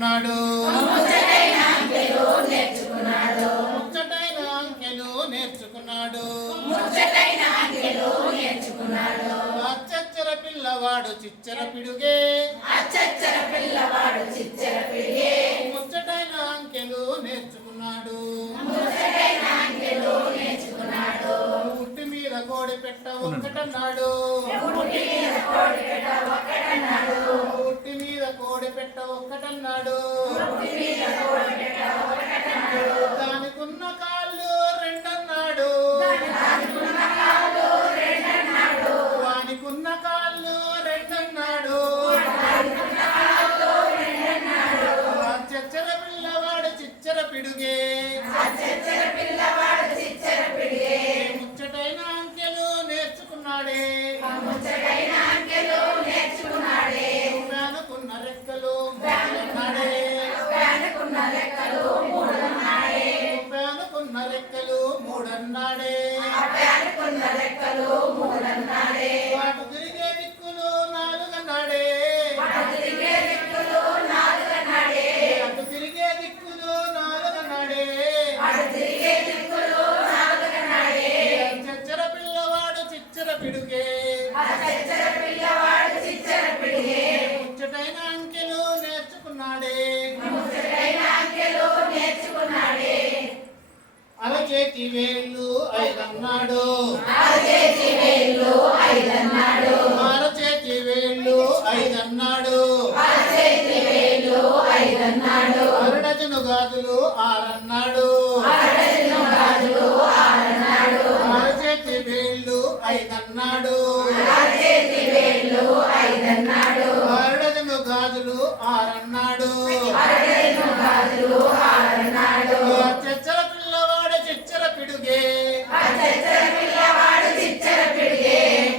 నేర్చుకున్నాడు. ముచ్చటైన అంకెలు నేర్చుకున్నాడు. అచ్చచ్చర పిల్లవాడు చిచ్చర పిడుగే. ముచ్చటైన అంకెలు నేర్చుకున్నాడు. ఉట్టి మీద కోడి పెట్ట ఒక్కటన్నాడు. ఉట్టి మీద కోడి పెట్ట ఒక్కటన్నాడు. దానికున్న కాళ్ళు రెండన్నాడు. వానికున్న కాళ్ళు రెండన్నాడు. చచ్చర పిల్లవాడు చిచ్చర పిడుగే. ముచ్చటైన అంకెలు నేర్చుకున్నాడే. అనుకున్న రెక్కలు మూడన్నాడే. అనుకున్న రెక్కలు మూడన్నాడే. వాటు తిరిగే దిక్కులు నాలుగన్నాడే. అటు తిరిగే దిక్కులు నాలుగన్నాడే. చచ్చర పిల్లవాడు చిచ్చర పిడుగే. ముచ్చటైన అంకెలు నేర్చుకున్నాడే. అరచేతి వేళ్ళు ఐదన్నాడు. అరచేతి వేళ్ళు ఐదన్నాడు. అరడజను గాజులు ఆరన్నాడు. అరచేతి వేళ్ళు ఐదన్నాడు. అరడజను గాజులు ఆరన్నాడు. చచ్చర పిల్లవాడు చిచ్చర పిడుగే.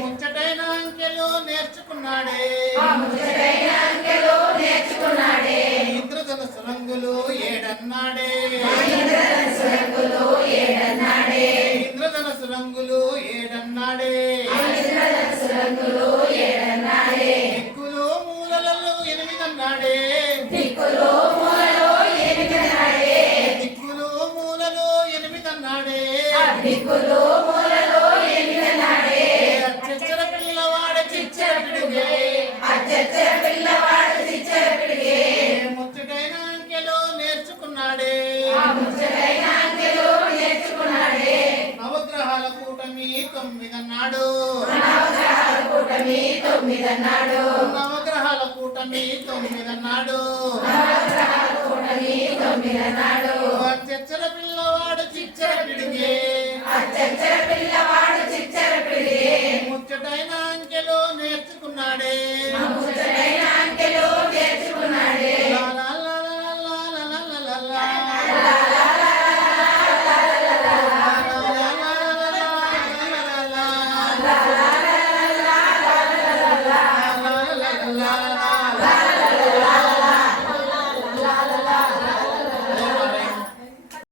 ముచ్చటైన అంకెలు నేర్చుకున్నాడే. ఇంద్రధనుసు రంగులు ఏడన్నాడే. ఇంద్రధనుసు రంగులు ఏడన్నాడే. దిక్కులు మూలలలో ఎనిమిదన్నాడే. దిక్కులు మూలలో ఎనిమిదన్నాడే. చచ్చర పిల్లవాడు చిచ్చర పిడుగే. ముచ్చటైన అంకెలు నేర్చుకున్నాడే. నవగ్రహాల కూటమి తొమ్మిదన్నాడు. నవగ్రహాల కూటమి తొమ్మిదన్నాడు. చచ్చర పిల్లవాడు చిచ్చర